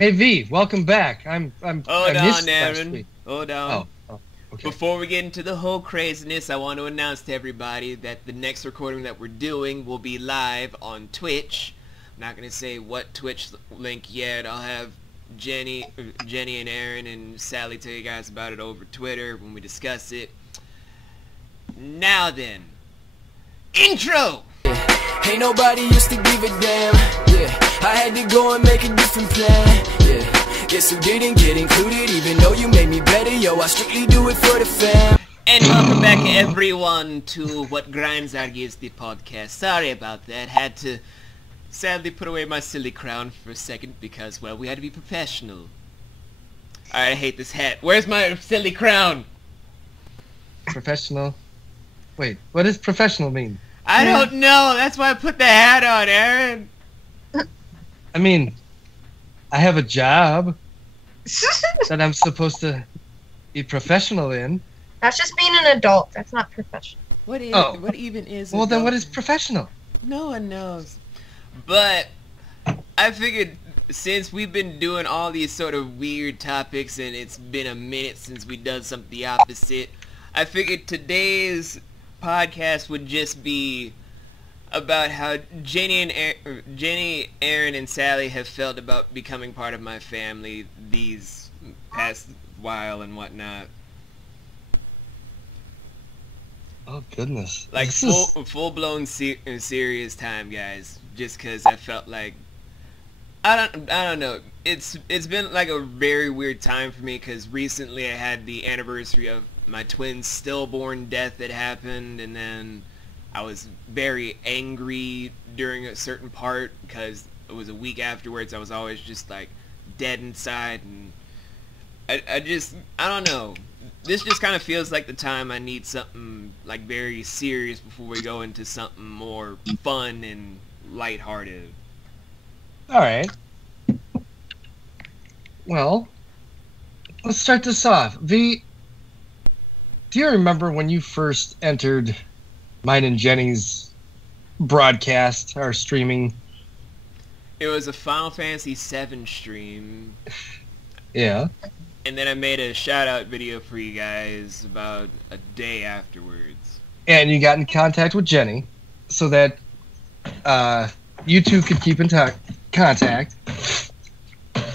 Hey V, welcome back. Hold I on, missed last Aaron. week. Hold on. Okay. Before we get into the whole craziness, I want to announce to everybody that the next recording that we're doing will be live on Twitch. I'm not going to say what Twitch link yet. I'll have Jenny and Aaron and Sally tell you guys about it over Twitter when we discuss it. Now then, intro! Ain't nobody used to give a damn. Yeah, I had to go and make a different plan. Yeah, guess who didn't get included? Even though you made me better, yo, I strictly do it for the fam. And welcome back everyone to What Grinds Argues, the podcast. Sorry about that. Had to sadly put away my silly crown for a second because, well, we had to be professional. Alright, I hate this hat. Where's my silly crown? Professional. Wait, what does professional mean? I don't know. That's why I put the hat on, Aaron. I mean, I have a job that I'm supposed to be professional in. That's just being an adult. That's not professional. What is? Oh. What even is? Well, then adult? what is professional? No one knows. But I figured since we've been doing all these sort of weird topics and it's been a minute since we done something the opposite, I figured today's podcast would just be about how Jenny, Aaron, and Sally have felt about becoming part of my family these past while and whatnot. Oh goodness! Like This full blown serious time, guys. Just because I felt like I don't know. It's been like a very weird time for me because recently I had the anniversary of my twin's stillborn death that happened, and then I was very angry during a certain part because it was a week afterwards. I was always just like dead inside, and I don't know. This just kind of feels like the time I need something like very serious before we go into something more fun and lighthearted. All right. Well, let's start this off. V, do you remember when you first entered mine and Jenny's broadcast, our streaming? It was a Final Fantasy VII stream. Yeah. And then I made a shout-out video for you guys about a day afterwards. And you got in contact with Jenny so that you two could keep in contact.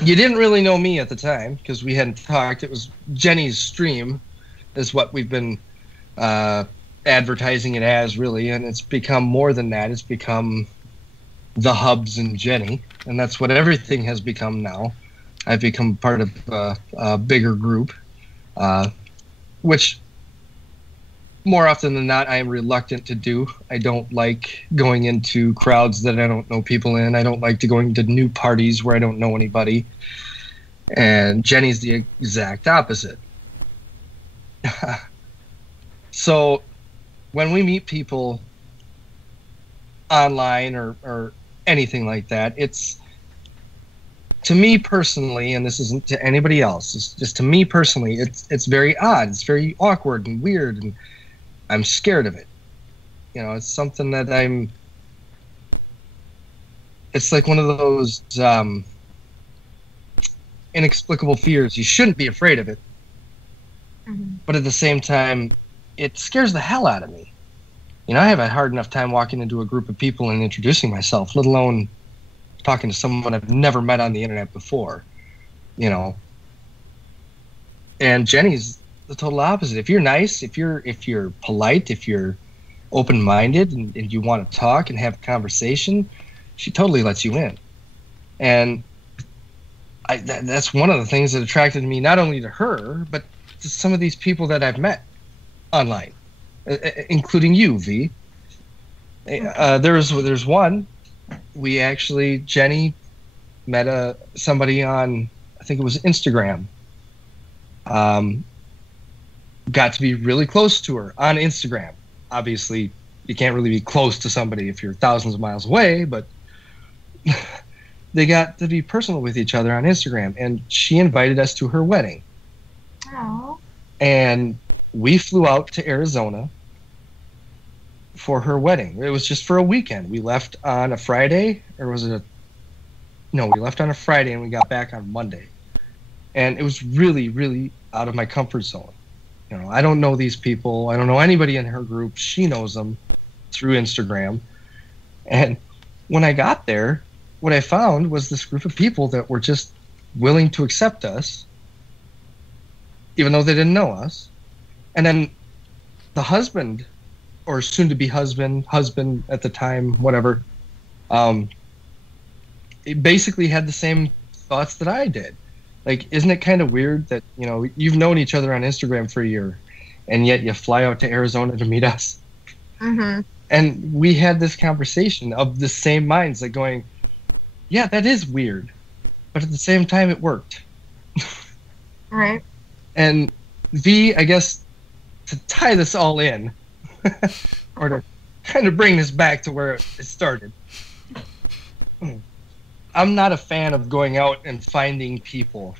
You didn't really know me at the time because we hadn't talked. It was Jenny's stream is what we've been advertising it as, really, and it's become more than that. It's become the Hubs and Jenny, and that's what everything has become now. I've become part of a bigger group, which more often than not I am reluctant to do. I don't like going into crowds that I don't know people in. I don't like to going to new parties where I don't know anybody. And Jenny's the exact opposite. So when we meet people online or anything like that, it's, to me personally, and this isn't to anybody else, it's just to me personally, it's very odd. It's very awkward and weird, and I'm scared of it. You know, it's something that it's like one of those inexplicable fears. You shouldn't be afraid of it. Mm-hmm. But at the same time, it scares the hell out of me. You know, I have a hard enough time walking into a group of people and introducing myself, let alone talking to someone I've never met on the internet before, you know. And Jenny's the total opposite. If you're nice, if you're polite, if you're open-minded and you want to talk and have a conversation, she totally lets you in. And that's one of the things that attracted me not only to her, but to some of these people that I've met online, including you, V. There's one. We actually, Jenny met somebody on, I think it was Instagram. Got to be really close to her on Instagram. Obviously, you can't really be close to somebody if you're thousands of miles away, but they got to be personal with each other on Instagram, and she invited us to her wedding. Oh. And we flew out to Arizona for her wedding. It was just for a weekend. We left on a Friday, or was it a No, we left on a Friday and we got back on Monday. And it was really, really out of my comfort zone. You know, I don't know these people. I don't know anybody in her group. She knows them through Instagram. And when I got there, what I found was this group of people that were just willing to accept us, even though they didn't know us. And then the husband, or soon-to-be husband at the time, whatever, it basically had the same thoughts that I did. Like, isn't it kind of weird that, you know, you've known each other on Instagram for a year, and yet you fly out to Arizona to meet us? Mm-hmm. And we had this conversation of the same minds, like going, yeah, that is weird. But at the same time, it worked. All right. And V, I guess, to tie this all in, or to kind of bring this back to where it started, I'm not a fan of going out and finding people,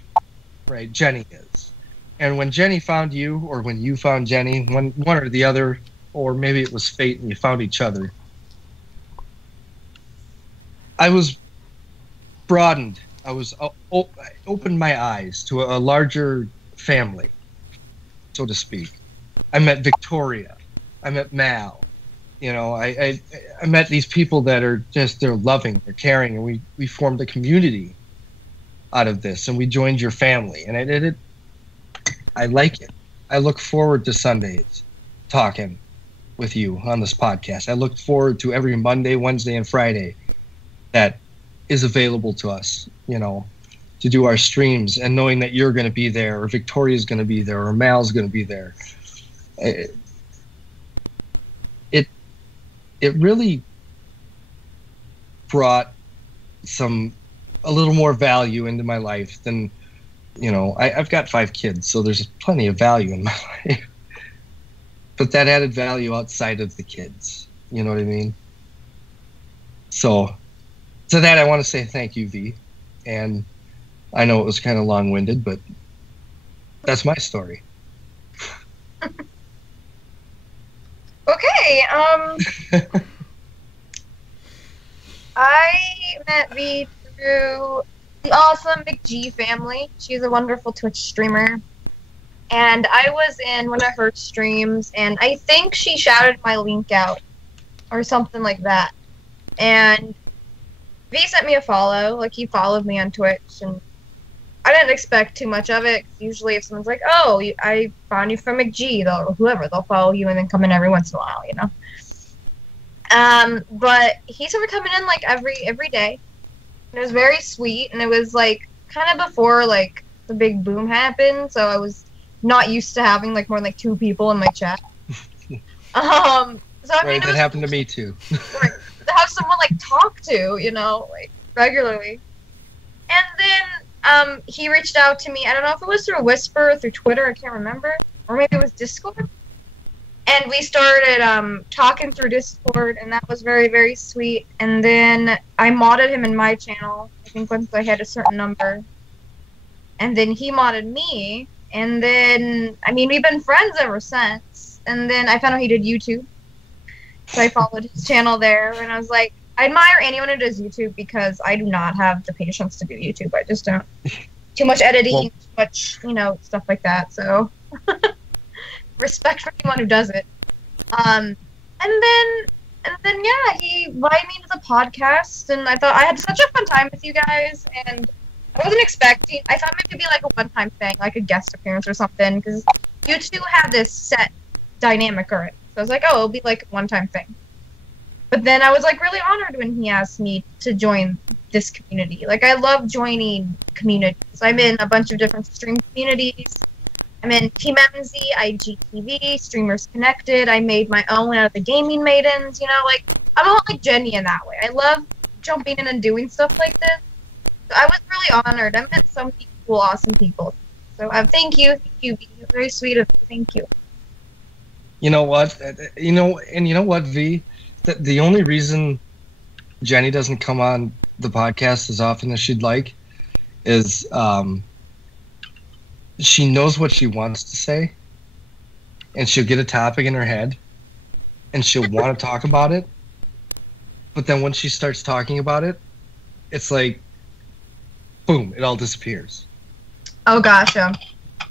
right? Jenny is. And when Jenny found you, or when you found Jenny, one or the other, or maybe it was fate and you found each other, I was broadened. I was I opened my eyes to a larger family, so to speak. I met Victoria. I met Mal. You know, I met these people that are just, they're loving, they're caring, and we formed a community out of this, and we joined your family, and I like it. I look forward to Sundays talking with you on this podcast. I look forward to every Monday, Wednesday, and Friday that is available to us, you know, to do our streams, and knowing that you're going to be there, or Victoria's going to be there, or Mal's going to be there. It really brought a little more value into my life than, you know, I've got 5 kids, so there's plenty of value in my life. But that added value outside of the kids, you know what I mean? So to that, I want to say thank you, V. And I know it was kind of long-winded, but that's my story. Okay, I met V through the awesome McG family. She's a wonderful Twitch streamer. And I was in one of her streams, and I think she shouted my link out, or something like that. And V sent me a follow, like he followed me on Twitch, and I didn't expect too much of it. Every if someone's like, oh, I found you from McG, they'll follow you and then come in every once in a while, you know? But he started coming in like every day. And it was very sweet, and it was like kind of before like the big boom happened, so I was not used to having like more than like 2 people in my chat. So I mean, right, that happened to me too. Right, to have someone like talk to, you know, like regularly. And then he reached out to me. I don't know if it was through Whisper or through Twitter, I can't remember, or maybe it was Discord. And we started talking through Discord, and that was very, very sweet. And then I modded him in my channel, I think once I had a certain number. And then he modded me, and then, I mean, we've been friends ever since. And then I found out he did YouTube. So I followed his channel there, and I was like, I admire anyone who does YouTube, because I do not have the patience to do YouTube. I just don't. Too much editing, too much, you know, stuff like that. So respect for anyone who does it. And then yeah, he invited me to the podcast, and I thought I had such a fun time with you guys, and I wasn't expecting. I thought maybe it'd be like a one-time thing, like a guest appearance or something, because you two have this set dynamic already. So I was like, oh, it'll be like a one-time thing. But then I was like really honored when he asked me to join this community. Like, I love joining communities. I'm in a bunch of different stream communities. I'm in Team MZ, IGTV, Streamers Connected. I made my own out of the Gaming Maidens. You know, like, I'm a lot like Jenny in that way. I love jumping in and doing stuff like this. So I was really honored. I met so many cool, awesome people. So thank you. Thank you. You're very sweet of you. Thank you. You know what? You know what, V? The only reason Jenny doesn't come on the podcast as often as she'd like is she knows what she wants to say, and she'll get a topic in her head, and she'll want to talk about it. But then when she starts talking about it, it's like boom, it all disappears. Oh, gotcha.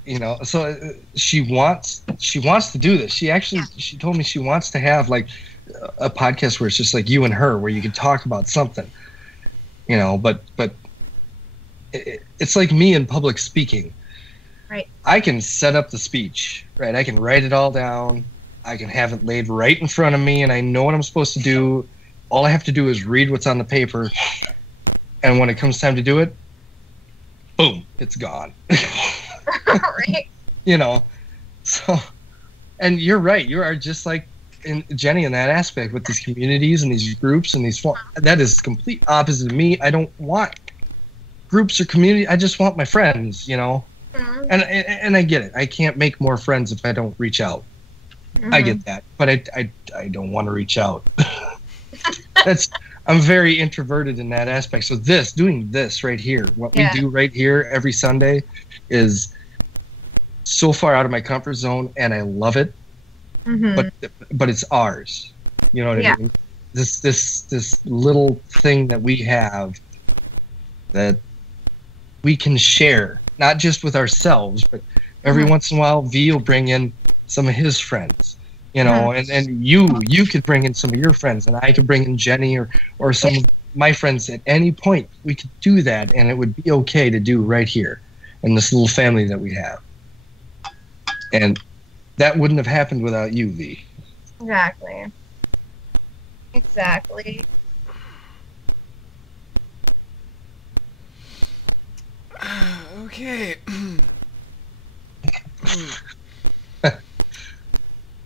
You know, so she wants to do this. She told me she wants to have like a podcast where it's just like you and her, where you can talk about something. You know, but it's like me in public speaking. Right. I can set up the speech, right? I can write it all down. I can have it laid right in front of me, and I know what I'm supposed to do. All I have to do is read what's on the paper, and when it comes time to do it, boom, it's gone. Right. You know, so, and you're right. You are just like Jenny in that aspect with these communities and these groups and these. That is complete opposite of me. I don't want groups or community. I just want my friends. You know, and I get it. I can't make more friends if I don't reach out. I get that, but I don't want to reach out. I'm very introverted in that aspect. So doing this right here, what we do right here every Sunday, is so far out of my comfort zone, and I love it. But it's ours. You know what I mean? This little thing that we have that we can share, not just with ourselves, but every once in a while, V will bring in some of his friends, you know, and you could bring in some of your friends, and I could bring in Jenny or some of my friends at any point. We could do that, and it would be okay to do right here in this little family that we have. And that wouldn't have happened without you, V. Exactly. Okay.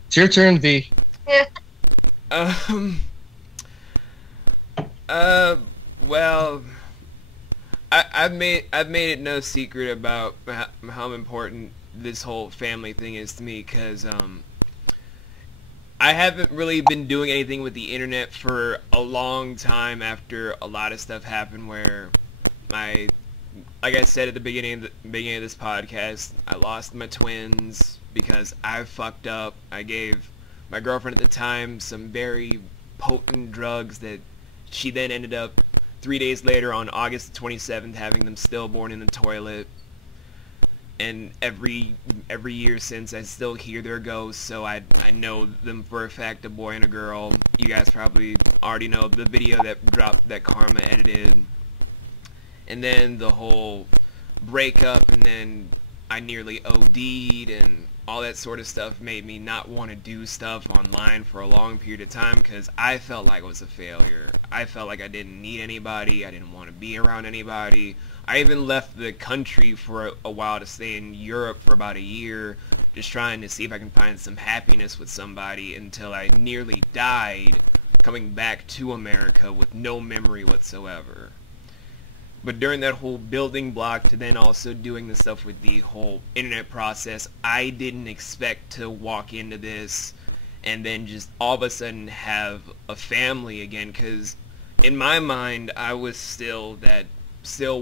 It's your turn, V. Yeah. Well, I've made it no secret about how important this whole family thing is to me, because I haven't really been doing anything with the internet for a long time after a lot of stuff happened where like I said at the beginning of this podcast, I lost my twins because I fucked up. I gave my girlfriend at the time some very potent drugs that she then ended up 3 days later on August 27th having them stillborn in the toilet. And every year since, I still hear their ghosts, so I know them for a fact, a boy and a girl. You guys probably already know the video that dropped that Karma edited. And then the whole breakup, and then I nearly OD'd, and all that sort of stuff made me not want to do stuff online for a long period of time, because I felt like I was a failure. I felt like I didn't need anybody, I didn't want to be around anybody. I even left the country for a while to stay in Europe for about a year, just trying to see if I can find some happiness with somebody, until I nearly died coming back to America with no memory whatsoever. But during that whole building block to then also doing the stuff with the whole internet process, I didn't expect to walk into this and then just all of a sudden have a family again, because in my mind I was still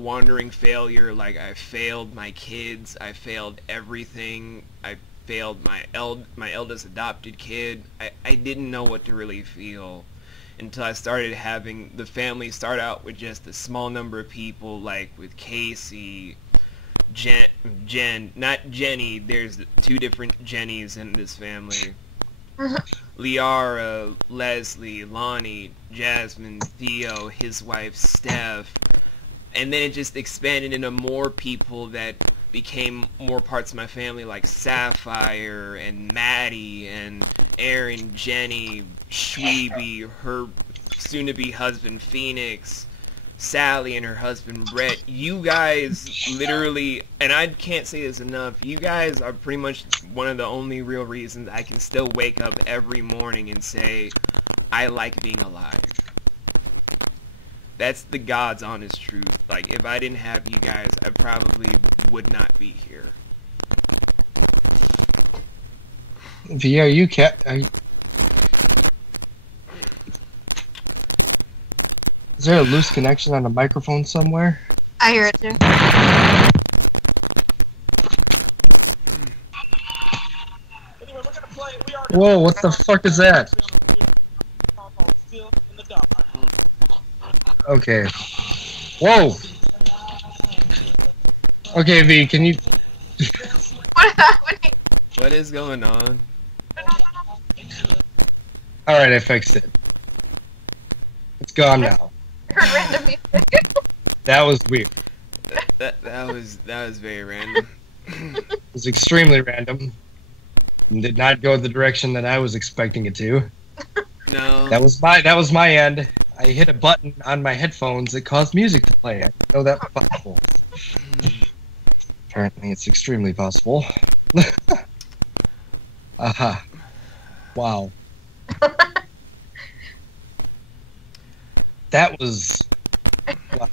wandering failure. Like, I failed my kids, I failed everything, I failed my eldest adopted kid. I didn't know what to really feel until I started having the family start out with just a small number of people, like with Casey, Jen, not Jenny, there's 2 different Jennys in this family. Liara, Leslie, Lonnie, Jasmine, Theo, his wife Steph, and then it just expanded into more people that became more parts of my family, like Sapphire and Maddie and Aaron, Jenny, Shweeby, her soon-to-be husband Phoenix, Sally and her husband Brett. You guys literally, and I can't say this enough, you guys are pretty much one of the only real reasons I can still wake up every morning and say, I like being alive. That's the God's honest truth. Like, if I didn't have you guys, I probably would not be here. V, are you Is there a loose connection on the microphone somewhere? I hear it too. Whoa, what the fuck is that? Okay. Whoa! Okay, V, can you? What happening? What is going on? All right, I fixed it. It's gone now. Heard random music. That was weird. That was very random. It was extremely random. And did not go the direction that I was expecting it to. No. That was my end. I hit a button on my headphones that caused music to play. I didn't know that was possible. Apparently, it's extremely possible. Aha. Wow. That was. Wow.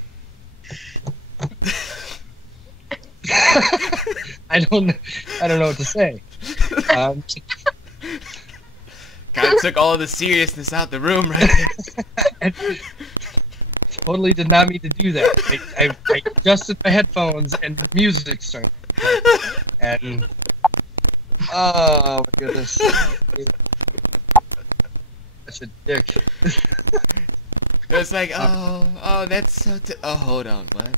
I don't know what to say. Kind of took all of the seriousness out the room right there. Totally did not mean to do that. I adjusted my headphones and music started. And oh my goodness, such a dick. It was like, oh, that's so. Oh, hold on, what?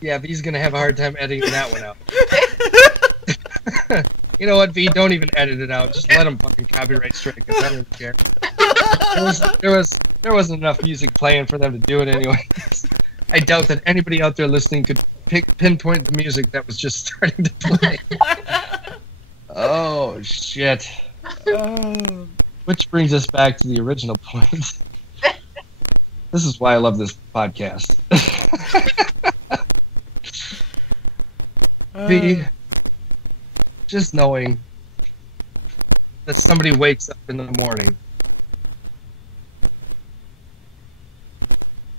Yeah, V's gonna have a hard time editing that one out. You know what, V? Don't even edit it out. Just let him fucking copyright strike us. I don't care. There wasn't enough music playing for them to do it anyway. I doubt that anybody out there listening could pinpoint the music that was just starting to play. Oh shit. Which brings us back to the original point. This is why I love this podcast. V, just knowing that somebody wakes up in the morning,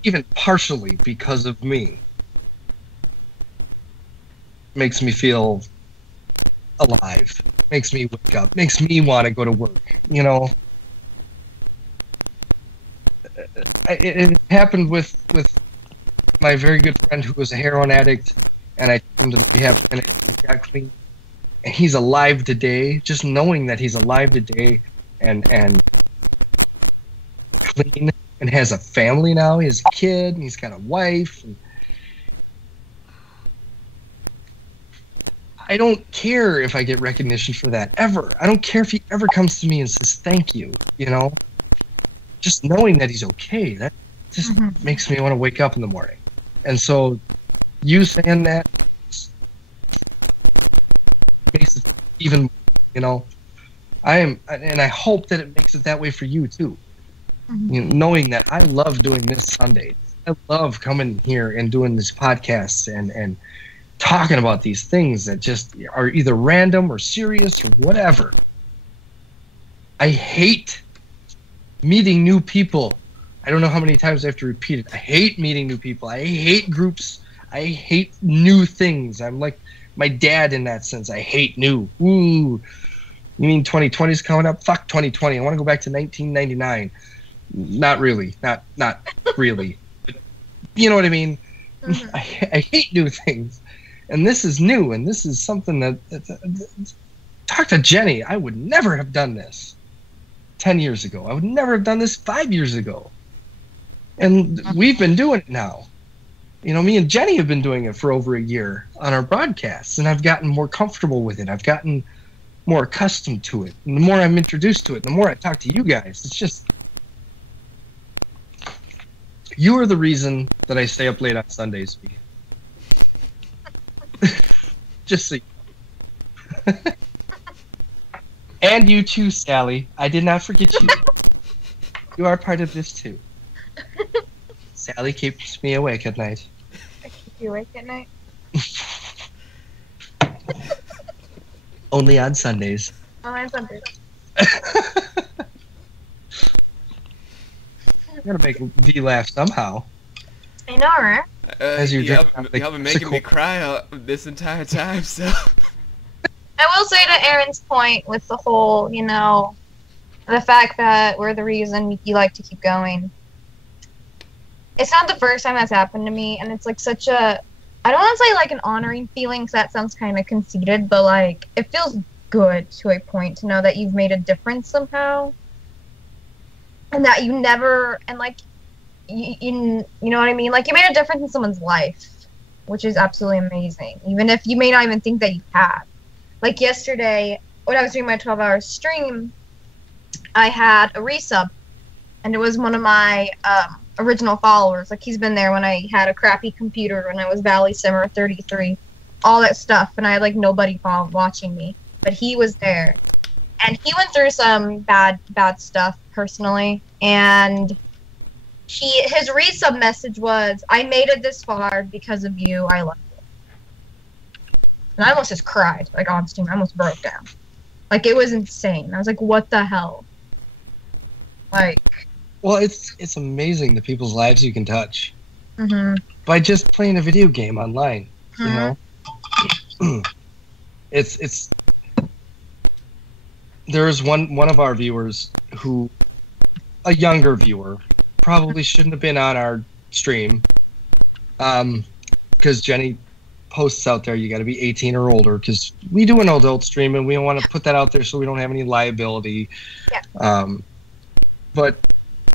even partially because of me, makes me feel alive, makes me wake up, makes me want to go to work, you know? It happened with my very good friend who was a heroin addict, and I took him to the rehab clinic and he got clean. And he's alive today. Just knowing that he's alive today and clean and has a family now. He has a kid and he's got a wife. And I don't care if I get recognition for that, ever. I don't care if he ever comes to me and says thank you, you know? Just knowing that he's okay, that just makes me want to wake up in the morning. And so you saying that makes it even, you know, and I hope that it makes it that way for you too. You know, knowing that I love doing this Sundays. I love coming here and doing these podcasts and talking about these things that just are either random or serious or whatever. I hate meeting new people. I don't know how many times I have to repeat it. I hate meeting new people. I hate groups. I hate new things. I'm like my dad in that sense. I hate new. Ooh. You mean 2020 is coming up? Fuck 2020. I want to go back to 1999. Not really. Not really. But you know what I mean? I hate new things. And this is new, and this is something that talk to Jenny. I would never have done this 10 years ago. I would never have done this 5 years ago. And we've been doing it now. You know, me and Jenny have been doing it for over a year on our broadcasts, and I've gotten more comfortable with it. I've gotten more accustomed to it. And the more I'm introduced to it, the more I talk to you guys, it's just... You are the reason that I stay up late on Sundays, V. Just so you know. And you too, Sally. I did not forget you. You are part of this too. Sally keeps me awake at night. I keep you awake at night. Only on Sundays. Oh, on Sundays. I'm gonna make V laugh somehow. I know, right? As you're y'all drinking, been making me cry this entire time, so... I will say to Aaron's point with the whole, you know, the fact that we're the reason you like to keep going. It's not the first time that's happened to me, and it's like such a... I don't want to say like an honoring feeling, because that sounds kind of conceited, but like, it feels good to a point to know that you've made a difference somehow. And that you never... And like... You know what I mean? Like, you made a difference in someone's life. which is absolutely amazing. Even if you may not even think that you have. Like yesterday, when I was doing my 12-hour stream, I had a resub, and it was one of my original followers. Like, he's been there when I had a crappy computer, when I was Valley Simmer 33, all that stuff, and I had, like, nobody watching me. But he was there. And he went through some bad stuff personally, and his resub message was, I made it this far because of you, I love you. And I almost just cried, like, on stream. I almost broke down. Like, it was insane. I was like, what the hell? Like... Well, it's amazing the people's lives you can touch. Mm-hmm. By just playing a video game online, you know? It's... There's one of our viewers who... A younger viewer, probably shouldn't have been on our stream. Because Jenny posts out there, you got to be 18 or older, because we do an adult stream and we don't want to put that out there so we don't have any liability. Yeah. But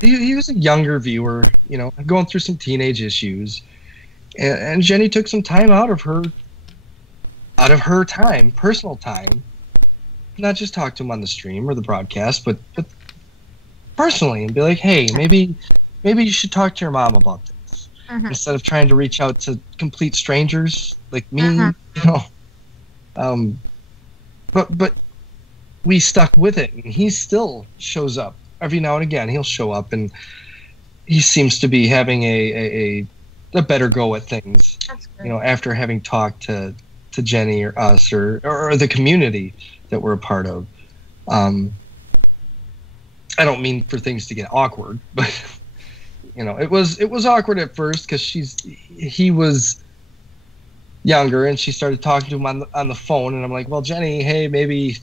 he was a younger viewer, you know, going through some teenage issues, and Jenny took some time out of her time, personal time, not just talk to him on the stream or the broadcast, but personally, and be like, hey, maybe you should talk to your mom about this. Instead of trying to reach out to complete strangers like me, you know. But we stuck with it, and he still shows up every now and again. He'll show up, and he seems to be having a better go at things. That's great. You know, after having talked to Jenny or us or the community that we're a part of. I don't mean for things to get awkward, but you know, it was awkward at first because he was younger and she started talking to him on the phone, and I'm like, well, Jenny, hey, maybe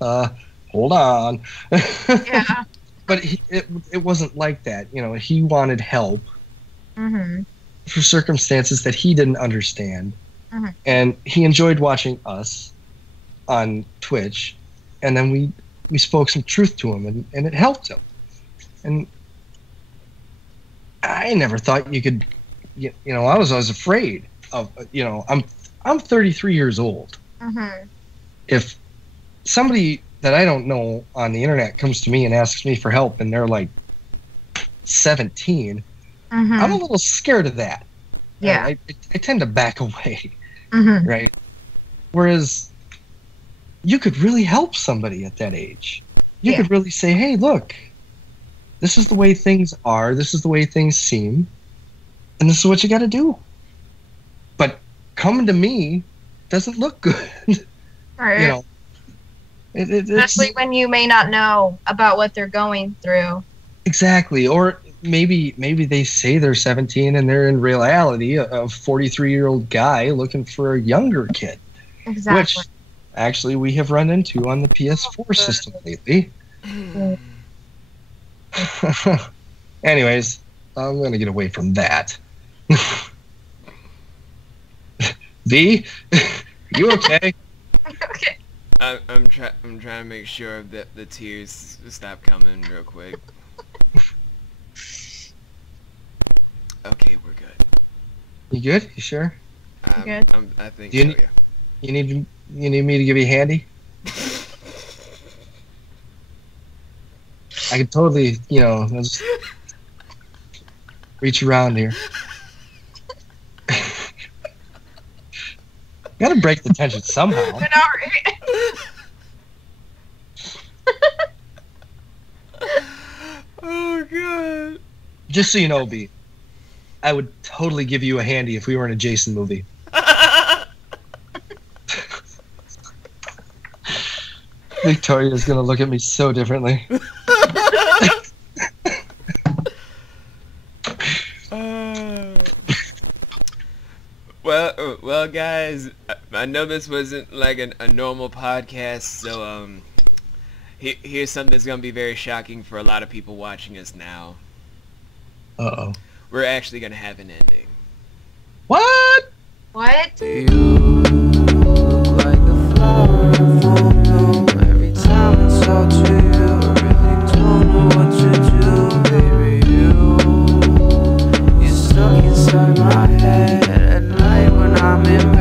hold on. Yeah. But it wasn't like that. You know, he wanted help for circumstances that he didn't understand, and he enjoyed watching us on Twitch, and then we spoke some truth to him, and it helped him. And I never thought you could, you know, I was always afraid of, you know, I'm 33 years old. If somebody that I don't know on the internet comes to me and asks me for help and they're like 17, I'm a little scared of that. Yeah. I tend to back away, right? Whereas you could really help somebody at that age. You could really say, hey, look, this is the way things are, this is the way things seem, and this is what you got to do. But coming to me doesn't look good. Right. You know, especially when you may not know about what they're going through. Exactly. Or maybe they say they're 17 and they're in reality a 43-year-old guy looking for a younger kid. Exactly. Which actually we have run into on the PS4 system lately. Anyways, I'm going to get away from that. V, you okay? Okay. I'm trying to make sure that the tears stop coming real quick. Okay, we're good. You good? You sure? Good. I think Do so, you yeah. You need me to give you a handy? I can totally, you know, just reach around here. Gotta break the tension somehow. But all right. Oh god. Just so you know, B, I would totally give you a handy if we were in a Jason movie. Victoria's gonna look at me so differently. Well, guys, I know this wasn't like a normal podcast, so here's something that's gonna be very shocking for a lot of people watching us now. Uh-oh. We're actually gonna have an ending. What? What? You look like a flower in full bloom. Every time I talk to you, I really don't know what to do, baby. You're stuck inside my head at night. memories.